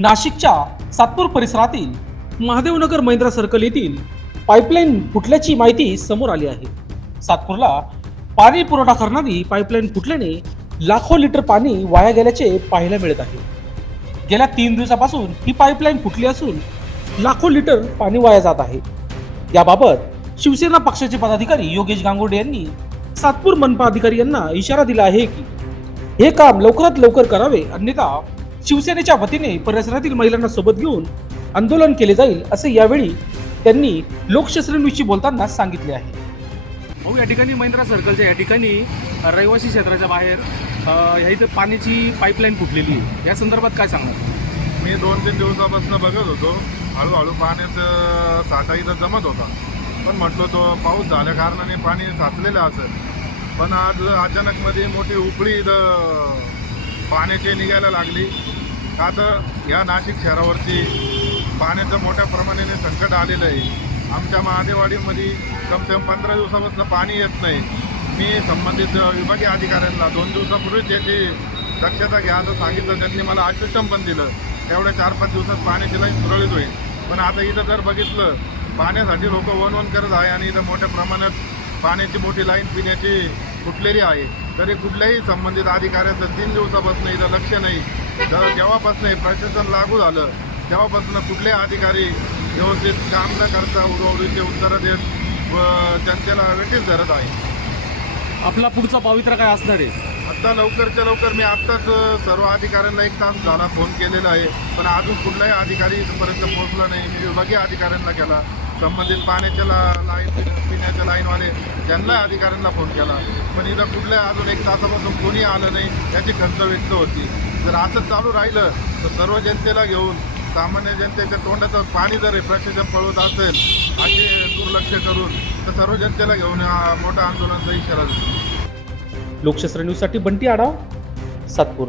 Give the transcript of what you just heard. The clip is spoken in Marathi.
नाशिकच्या सातपूर परिसरातील महादेवनगर महिंद्रा सर्कल येथील पाईपलाईन फुटल्याची माहिती समोर आली आहे. सातपूरला पाणी पुरवठा करणारी पाईपलाईन फुटल्याने लाखो लिटर पाणी वाया गेल्याचे पाहायला मिळत आहे. गेल्या तीन दिवसापासून ही पाईपलाईन फुटली असून लाखो लिटर पाणी वाया जात आहे. याबाबत शिवसेना पक्षाचे पदाधिकारी योगेश गांगुडे यांनी सातपूर मनपा अधिकारी यांना इशारा दिला आहे की हे काम लवकरात लवकर करावे अन्यथा शिवसेनेच्या वतीने परिसरातील महिलांना सोबत घेऊन आंदोलन केले जाईल असे यावेळी त्यांनी लोकशास्त्रींविषयी बोलताना सांगितले आहे. भाऊ या ठिकाणी महिंद्रा सर्कलच्या या ठिकाणी रहिवासी क्षेत्राच्या बाहेर ह्या इथं पाण्याची पाईपलाईन फुटलेली आहे. या संदर्भात काय सांगणार? मी दोन तीन दिवसापासून बघत होतो. हळूहळू पाण्याचं साठा इथं जमत होता. पण म्हटलो तो पाऊस झाल्या कारणाने पाणी साचलेलं असेल. पण आज अचानकमध्ये मोठी उपळी इथं पाण्याची निघायला लागली. का तर या नाशिक शहरावरती पाण्याचं मोठ्या प्रमाणाने संकट आलेलं आहे. आमच्या महादेवाडीमध्ये कमसेकम पंधरा दिवसापासून पाणी येत नाही. मी संबंधित विभागीय अधिकाऱ्यांना दोन दिवसापूर्वीच याची दक्षता घ्या असं सांगितलं. त्यांनी मला आश्वासन पण दिलं. तेवढ्या चार पाच दिवसात पाण्याची लाईन सुरळीत होईल. पण आता इथं जर बघितलं पाण्यासाठी लोक वन वन करत आहे आणि इथं मोठ्या प्रमाणात पाण्याची मोठी लाईन पिण्याची फुटलेली आहे. तरी कुठल्याही संबंधित अधिकाऱ्याचं तीन दिवसापासून इथं लक्ष नाही. जर जेव्हापासून हे प्रशासन लागू झालं तेव्हापासून कुठलेही अधिकारी व्यवस्थित काम न करता उडवडीचे उत्तरं देत व जनतेला वेटीस धरत आहे आपला पुढचा पवित्रा काय असणार आहे? आत्ता लवकरच्या लवकर मी आत्ताच सर्व अधिकाऱ्यांना एक तास झाला फोन केलेला आहे पण अजून कुठलाही अधिकारी इथपर्यंत पोहोचला नाही. मी विभागीय अधिकाऱ्यांना केला. संबंधित पाण्याच्या ला लाईन पिण्याच्या लाईनवाले त्यांना अधिकाऱ्यांना फोन केला. पण इथं कुठल्या अजून एक तासापासून कोणी आलं नाही याची खंत व्यक्त होती. जर असं चालू राहिलं तर सर्व जनतेला घेऊन सामान्य जनतेच्या तोंडाचं पाणी जर प्रशासन पळवत असेल असे दुर्लक्ष करून तर सर्व जनतेला घेऊन मोठं मोठा आंदोलनाचा इशारा देतो. लोकशास्त्र न्यूजसाठी बंटी आढाव सातपूर.